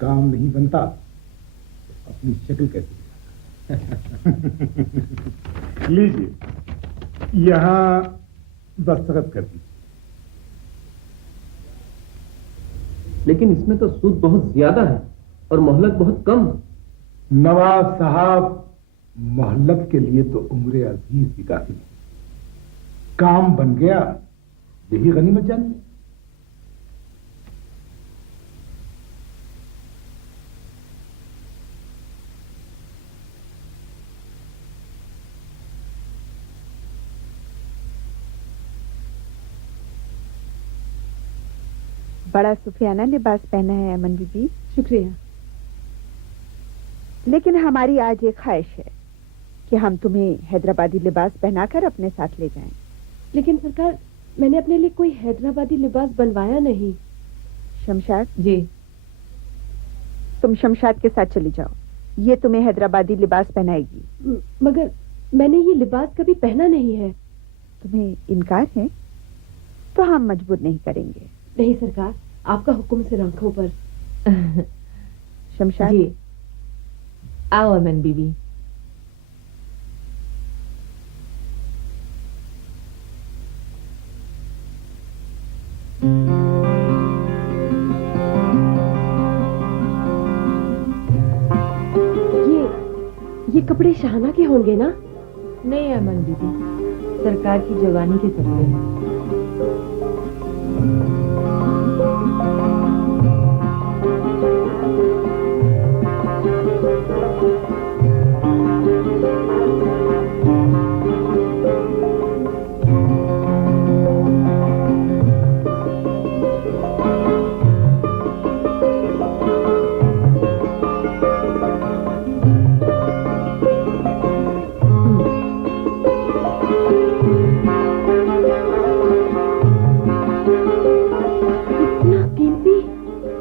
काम नहीं बनता तो अपनी शक्ल कैसे दिखाता। लीजिए, यहां दस्तखत कर दीजिए। लेकिन इसमें तो सूद बहुत ज्यादा है और मोहलत बहुत कम। नवाब साहब, मोहल्लत के लिए तो उम्र अजीज भी काफी है। काम बन गया, यही गनीमत जानिए। बड़ा सुफियाना लिबास पहना है अमन बीबी। शुक्रिया। लेकिन हमारी आज एक ख्वाहिश है कि हम तुम्हें हैदराबादी लिबास पहनाकर अपने साथ ले जाएं। लेकिन सरकार, मैंने अपने लिए कोई हैदराबादी लिबास बनवाया नहीं। शमशाद जी। तुम शमशाद के साथ चली जाओ, ये तुम्हें हैदराबादी लिबास पहनाएगी। मगर मैंने ये लिबास कभी पहना नहीं है। तुम्हें इनकार है तो हम मजबूर नहीं करेंगे। नहीं सरकार, आपका हुक्म से आंखों पर। शमशाद जी। आओ अमन बीबी। ये कपड़े शाहना के होंगे ना? नहीं अमन दीदी, सरकार की जवानी के कपड़े हैं।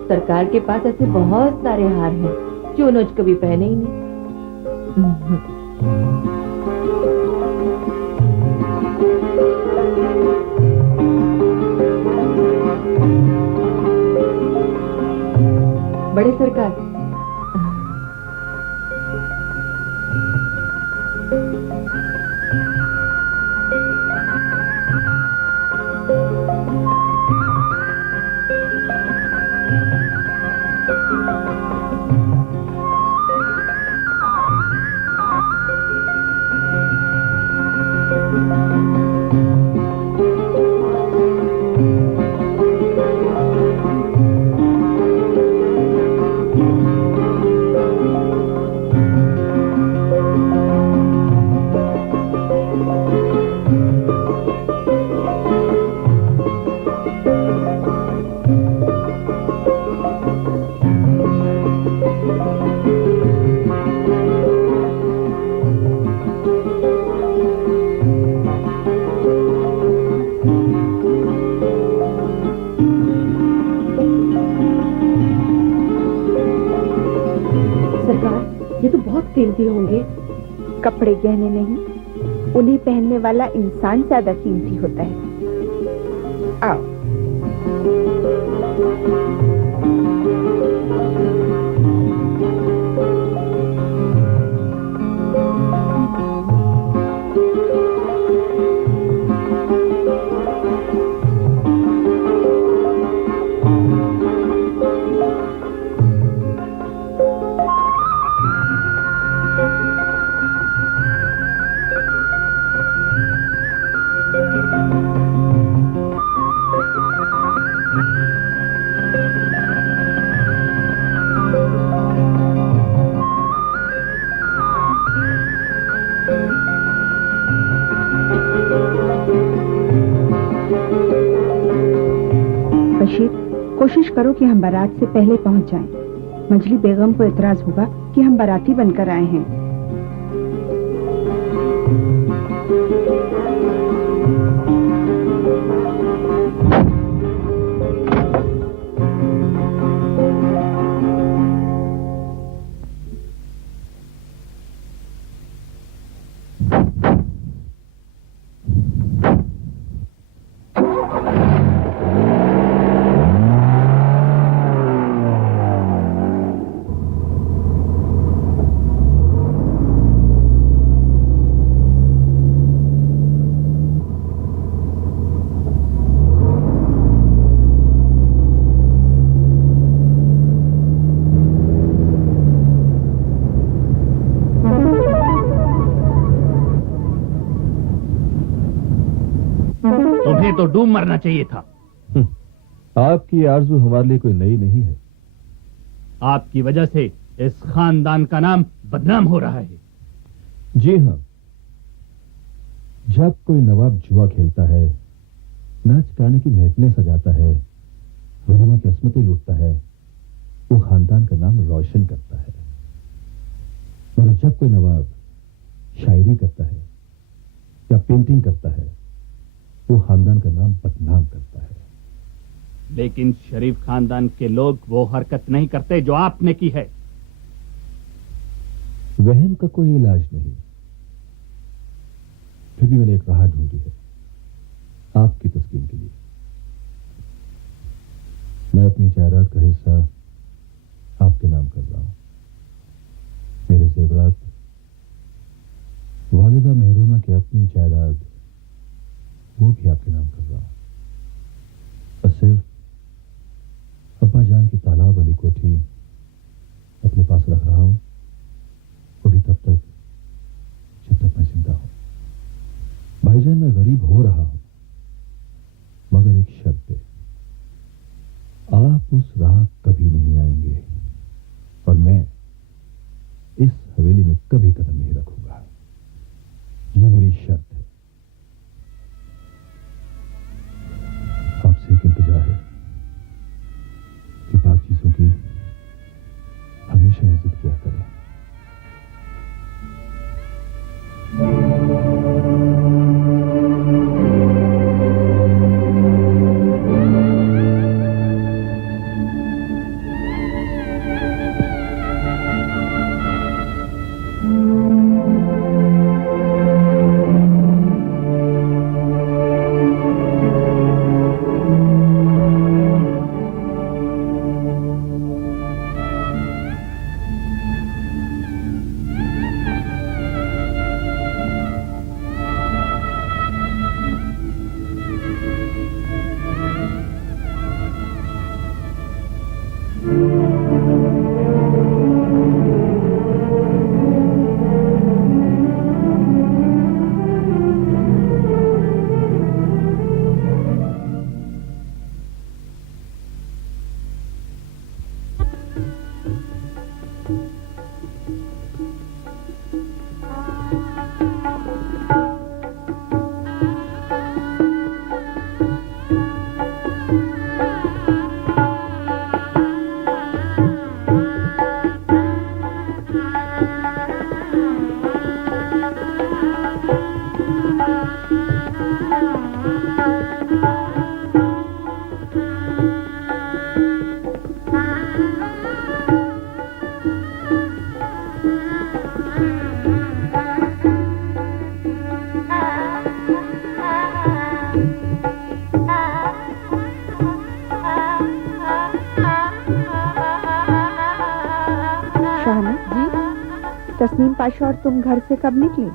सरकार के पास ऐसे बहुत सारे हार हैं जो उन्होंने कभी पहने ही नहीं। बड़े सरकार, ये तो बहुत कीमती होंगे। कपड़े गहने नहीं, उन्हें पहनने वाला इंसान ज्यादा कीमती होता है। आओ। कोशिश करो कि हम बारात से पहले पहुंच जाएं। मजली बेगम को इतराज होगा कि हम बाराती बनकर आए हैं। तुम्हें तो डूब मरना चाहिए था। आपकी आरज़ू हमारे लिए कोई नई नहीं है। आपकी वजह से इस खानदान का नाम बदनाम हो रहा है। जी हाँ, जब कोई नवाब जुआ खेलता है, नाच गाने की महफिलें सजाता है, रहीमा की अस्मतें लूटता है, वो खानदान का नाम रोशन करता है। मगर जब कोई नवाब शायरी करता है या पेंटिंग करता है, वो खानदान का नाम बदनाम करता है। लेकिन शरीफ खानदान के लोग वो हरकत नहीं करते जो आपने की है। वहम का कोई इलाज नहीं, फिर भी मैंने एक राह ढूंढी है आपकी तस्कीन के लिए। मैं अपनी जायदाद का हिस्सा आपके नाम कर रहा हूं। मेरे जेवरात, वालिदा मेहरूमा की अपनी जायदाद, वो भी आपके नाम कर रहा हूं। बस सिर्फ अब्बा जान की तालाब वाली कोठी अपने पास रख रहा हूं, वो भी तब तक जब तक मैं जिंदा हूं। भाईजान, मैं गरीब हो रहा हूं, मगर एक शर्त है, आप उस राह कभी नहीं आएंगे और मैं इस हवेली में कभी कदम नहीं रखूंगा। ये मेरी शर्त है। आपसे एक इल्तिजा है कि पाक चीजों की हमेशा इज्जत किया करें। तस्नीम पाशा और तुम घर से कब निकली?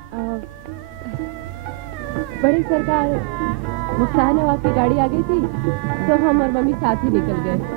बड़ी सरकार, मुख्तार नवाब की गाड़ी आ गई थी तो हम और मम्मी साथ ही निकल गए।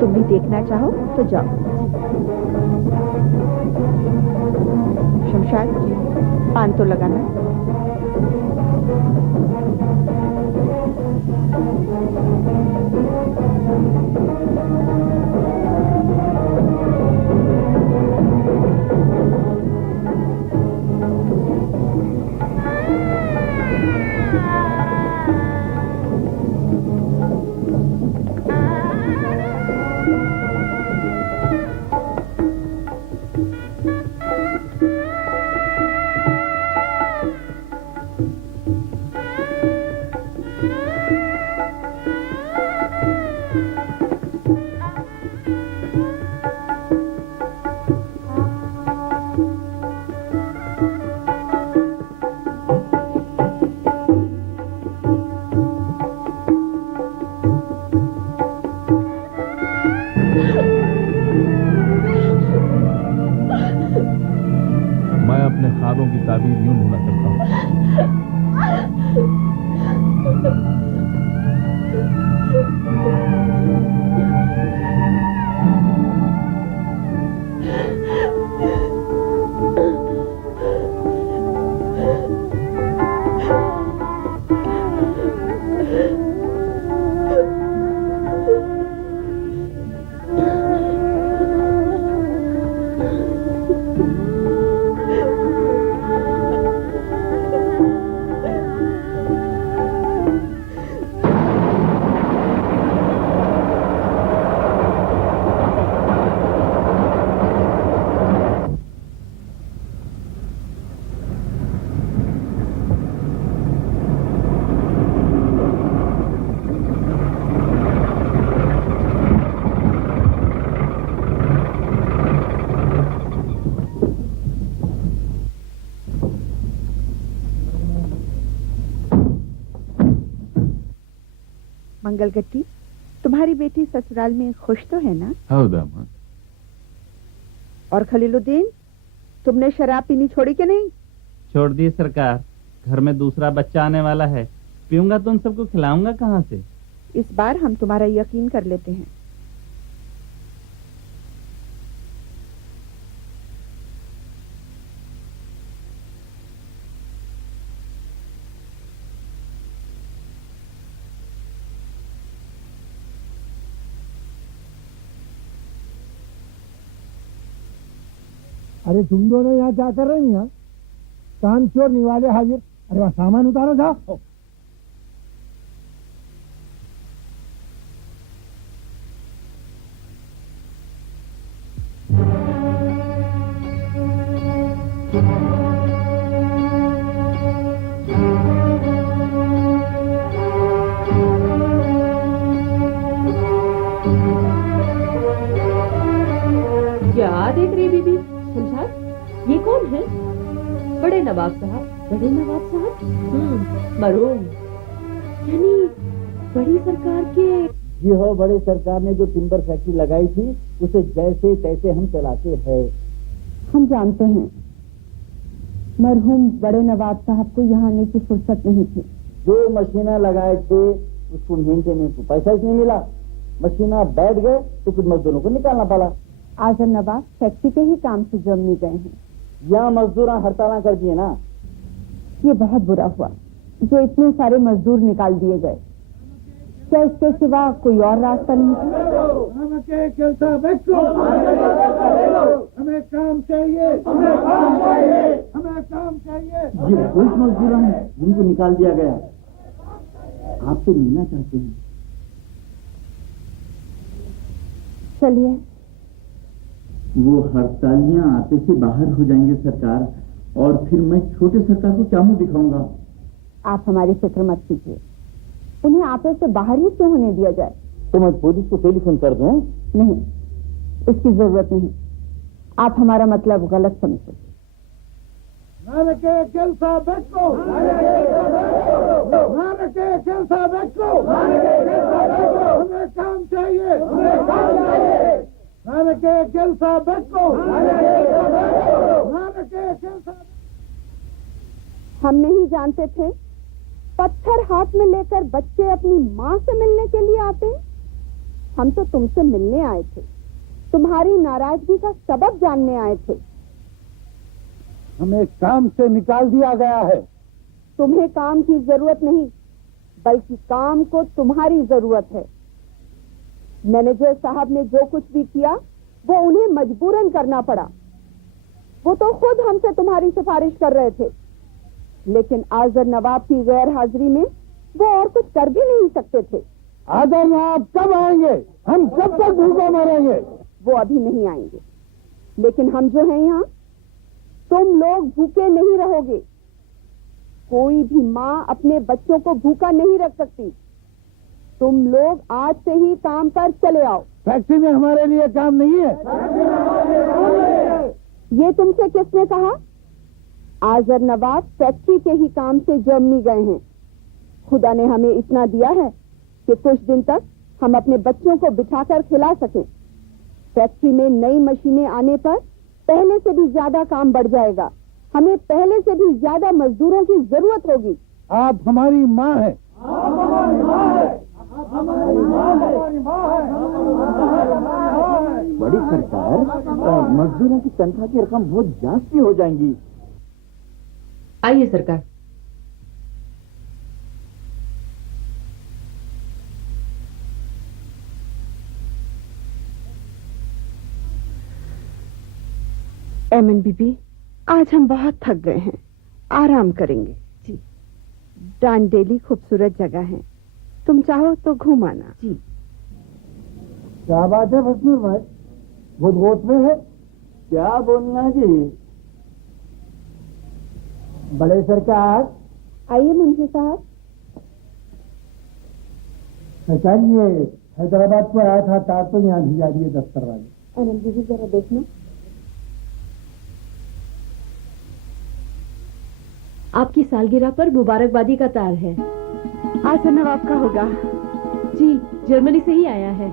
तुम भी देखना चाहो तो जाओ। शमशाद, पान तो लगाना। ख्वाबों की ताबीर यूं ढूंढा करता हूँ। मंगलगट्टी, तुम्हारी बेटी ससुराल में खुश तो है ना? हाँ दामाद। और खलीलुद्दीन, तुमने शराब पीनी छोड़ी कि नहीं? छोड़ दी सरकार। घर में दूसरा बच्चा आने वाला है, पीऊंगा तो उन सबको खिलाऊंगा कहाँ से? इस बार हम तुम्हारा यकीन कर लेते हैं। अरे तुम दोनों यहाँ क्या कर रही हैं? कान चोर निवाले हाजिर। अरे वहाँ सामान उतारो जाओ। क्या देख रही बीबी? शमशाद, ये कौन है? बड़े नवाब साहब। बड़े नवाब साहब? मरूम, यानी बड़ी सरकार के। जी हो, बड़े सरकार ने जो टिम्बर फैक्ट्री लगाई थी उसे जैसे तैसे हम चलाते हैं। हम जानते हैं मरहूम बड़े नवाब साहब को यहाँ आने की फुर्सत नहीं थी। जो मशीना लगाए थे उसको मेंटेनेंस को पैसा ही नहीं मिला। मशीना बैठ गए तो कुछ मजदूरों को निकालना पड़ा। आजर नवाब फैक्ट्री के ही काम से जर्मनी गए हैं। यहाँ मजदूर हड़ताल कर दिए ना। ये बहुत बुरा हुआ जो इतने सारे मजदूर निकाल दिए गए। क्या इसके सिवा कोई और रास्ता नहीं था? हमें काम चाहिए, हमें काम चाहिए। ये कुछ मजदूर हैं जिनको निकाल दिया गया। आपसे मिलना चाहते हैं। चलिए। वो हड़तालियाँ आते से बाहर हो जाएंगे सरकार, और फिर मैं छोटे सरकार को क्या मुंह दिखाऊंगा? आप हमारी फिक्र मत कीजिए। उन्हें आपस से बाहर ही क्यों होने दिया जाए? तो मैं पुलिस को टेलीफोन कर दूं? नहीं, इसकी जरूरत नहीं। आप हमारा मतलब गलत समझे। हमें काम चाहिए, हम नहीं जानते थे पत्थर हाथ में लेकर बच्चे अपनी माँ से मिलने के लिए आते हैं। हम तो तुमसे मिलने आए थे, तुम्हारी नाराजगी का सबब जानने आए थे। हमें काम से निकाल दिया गया है। तुम्हें काम की जरूरत नहीं, बल्कि काम को तुम्हारी जरूरत है। मैनेजर साहब ने जो कुछ भी किया वो उन्हें मजबूरन करना पड़ा। वो तो खुद हमसे तुम्हारी सिफारिश कर रहे थे, लेकिन आजर नवाब की गैर हाजिरी में वो और कुछ कर भी नहीं सकते थे। आजर नवाब कब आएंगे? हम कब तक भूखा मरेंगे? वो अभी नहीं आएंगे, लेकिन हम जो हैं यहाँ, तुम लोग भूखे नहीं रहोगे। कोई भी माँ अपने बच्चों को भूखा नहीं रख सकती। तुम लोग आज से ही काम पर चले आओ। फैक्ट्री में हमारे लिए काम नहीं है। ये तुमसे किसने कहा? आजर नवाब फैक्ट्री के ही काम से जर्मनी गए हैं। खुदा ने हमें इतना दिया है कि कुछ दिन तक हम अपने बच्चों को बिठाकर खिला सकें। फैक्ट्री में नई मशीनें आने पर पहले से भी ज्यादा काम बढ़ जाएगा। हमें पहले से भी ज्यादा मजदूरों की जरूरत होगी। आप हमारी माँ है। बड़ी सरकार, मजदूरों की तनख्वाह की रकम बहुत जास्ती हो जाएंगी। आइए सरकार। एमन बीबी, आज हम बहुत थक गए हैं, आराम करेंगे। जी। डांडेली खूबसूरत जगह है, तुम चाहो तो घूम आना। जी। क्या बात है फसलूर भाई, वो गोद में है? क्या बोलना जी? बड़े सरकार। आइए मुंशी साहब। सरकार, ये हैदराबाद को आया था तार, तो यहाँ भिजा दिए दफ्तर वाले। एमन बीबी जरा देखना। आपकी सालगिरह पर मुबारकबादी का तार है। आज नवाब का होगा। जी, जर्मनी से ही आया है।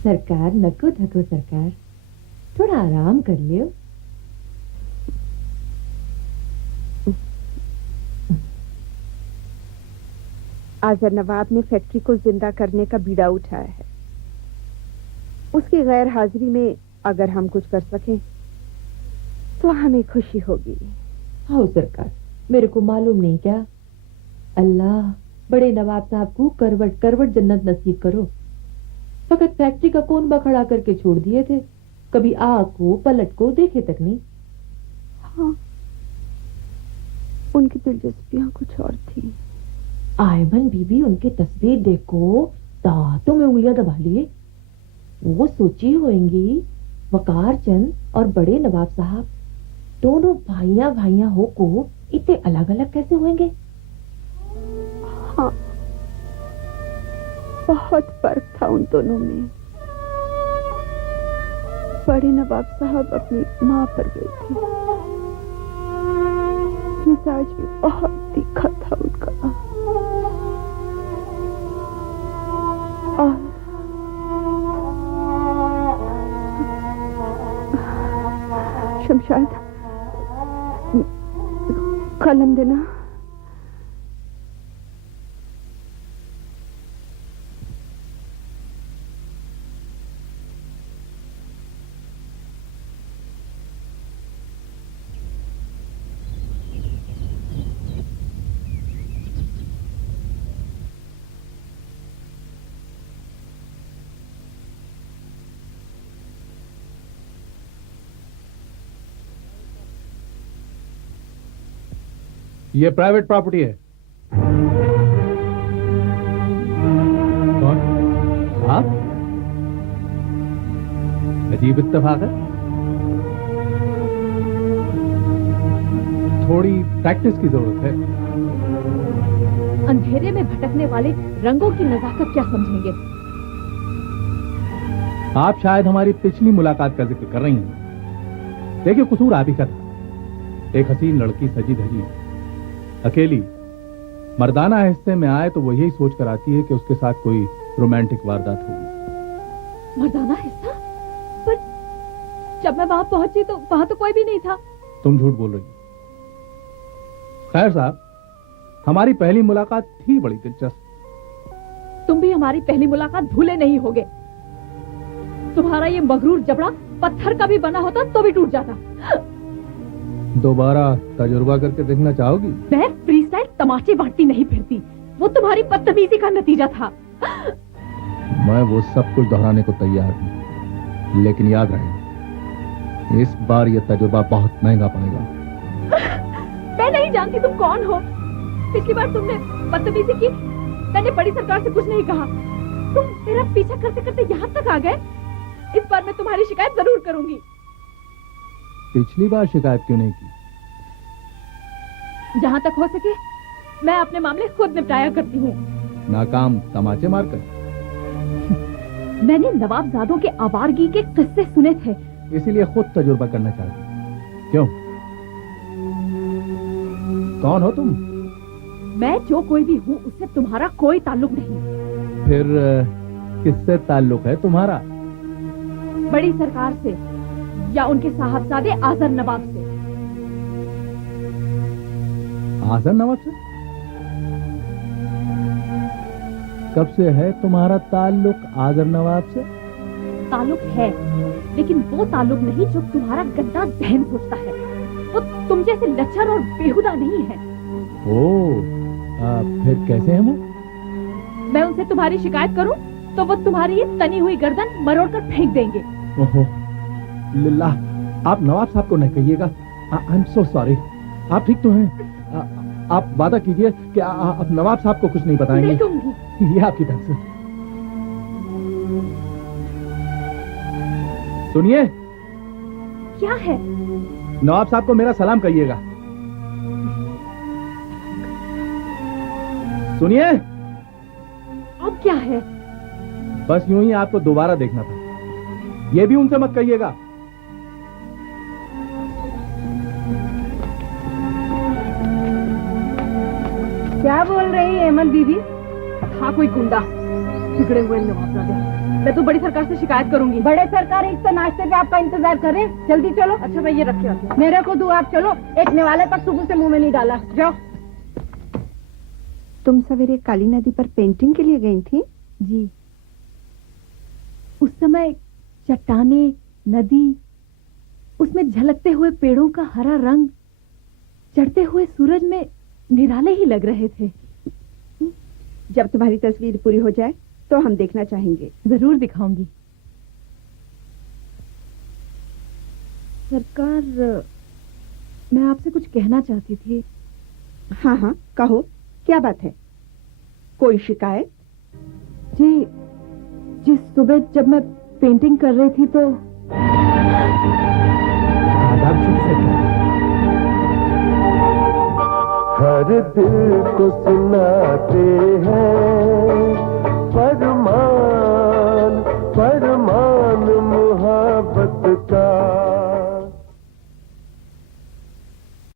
सरकार नको थको सरकार, थोड़ा आराम कर लियो। आजर नवाब ने फैक्ट्री को जिंदा करने का बीड़ा उठाया है। उसकी गैर हाजिरी में अगर हम कुछ कर सकें तो हमें खुशी होगी। हाँ सरकार, मेरे को मालूम नहीं क्या? अल्लाह बड़े नवाब साहब को करवट करवट जन्नत नसीब करो। फकत फैक्ट्री का कोन बखड़ा करके छोड़ दिए थे, कभी आग को पलट को देखे तक नहीं। हाँ, उनकी दिलचस्पियां कुछ और थी। आयमन बीबी उनकी तस्वीर देखो दांतों में उंगलियां दबा लिए। वो सोची होंगी वकार चंद और बड़े नवाब साहब दोनों भाइयां भाइयां हो को इतने अलग अलग कैसे होंगे? हाँ, बहुत फर्क था उन दोनों में। बड़े नवाब साहब अपनी माँ पर गए थे, मिजाज भी बहुत तीखा था उनका। और शमशाद, कलम देना। ये प्राइवेट प्रॉपर्टी है। कौन? आप? अजीब इत्तेफाक है। थोड़ी प्रैक्टिस की जरूरत है। अंधेरे में भटकने वाले रंगों की नजाकत क्या समझेंगे? आप शायद हमारी पिछली मुलाकात का जिक्र कर रही हैं। देखिए, कसूर आप ही का था। एक हसीन लड़की सजी धजी अकेली मर्दाना हिस्से में आए तो वो यही सोच कर आती है कि उसके साथ कोई रोमांटिक वारदात होगी। मर्दाना हिस्सा? पर जब मैं वहां पहुंची तो वहां तो कोई भी नहीं था। तुम झूठ बोल रही हो। खैर साहब, हमारी पहली मुलाकात थी बड़ी दिलचस्प। तुम भी हमारी पहली मुलाकात भूले नहीं होगे। तुम्हारा ये मगरूर जबड़ा पत्थर का भी बना होता तो भी टूट जाता। दोबारा तजुर्बा करके देखना चाहोगी? मैं फ्री स्टाइल तमाचे बांटती नहीं फिरती, वो तुम्हारी बदतमीजी का नतीजा था। मैं वो सब कुछ दोहराने को तैयार हूँ, लेकिन याद रहे, इस बार ये तजुर्बा बहुत महंगा पड़ेगा। मैं नहीं जानती तुम कौन हो। पिछली बार तुमने बदतमीजी की, मैंने बड़ी सरकार से कुछ नहीं कहा। तुम मेरा पीछा करते करते यहाँ तक आ गए। इस बार मैं तुम्हारी शिकायत जरूर करूंगी। पिछली बार शिकायत क्यों नहीं की? जहां तक हो सके मैं अपने मामले खुद निपटाया करती हूँ। नाकाम तमाचे मारकर? मैंने नवाबजादों के आवारगी के किस्से सुने थे, इसीलिए खुद तजुर्बा करना चाहती। क्यों? कौन हो तुम? मैं जो कोई भी हूँ उससे तुम्हारा कोई ताल्लुक नहीं। फिर किससे ताल्लुक है तुम्हारा? बड़ी सरकार से या उनके साहबजादे आजर नवाब से। आजर नवाब से? कब से है तुम्हारा ताल्लुक आजर नवाब से? ताल्लुक है, लेकिन वो ताल्लुक नहीं जो तुम्हारा गंदा जहन सोचता है। वो तुम जैसे लच्चर और बेहुदा नहीं है। फिर कैसे हैं वो? मैं उनसे तुम्हारी शिकायत करूं तो वो तुम्हारी ये तनी हुई गर्दन मरोड़ कर फेंक देंगे। ओहो, लिल्ला, आप नवाब साहब को नहीं कहिएगा। I am so sorry. आप ठीक तो हैं? आप वादा कीजिए कि आप नवाब साहब को कुछ नहीं बताएंगे। नहीं दूंगी। ये आपकी पेंसिल। सुनिए। क्या है? नवाब साहब को मेरा सलाम कहिएगा। सुनिए। अब क्या है? बस यूं ही आपको दोबारा देखना था। ये भी उनसे मत कहिएगा। क्या बोल रही है हेमंत दीदी? हाँ, कोई गुंडा, बिगड़े हुए नवाबजादे। मैं तो बड़ी सरकार से शिकायत करूंगी। बड़े सरकार इस तो नाश्ते पे आपका इंतजार कर रहे हैं। जल्दी चलो। अच्छा, मैं ये रख के आती हूँ। मेरे को दो, आप चलो। एक निवाले तक सुबह से मुंह में नहीं डाला। जाओ। तुम सवेरे काली नदी पर पेंटिंग के लिए गई थी? जी। उस समय चट्टाने, नदी, उसमें झलकते हुए पेड़ों का हरा रंग चढ़ते हुए सूरज में निराले ही लग रहे थे। जब तुम्हारी तस्वीर पूरी हो जाए तो हम देखना चाहेंगे। जरूर दिखाऊंगी। सरकार, मैं आपसे कुछ कहना चाहती थी। हाँ हाँ, कहो, क्या बात है? कोई शिकायत? जी, जिस सुबह जब मैं पेंटिंग कर रही थी तो हर दिल को सुनाते हैं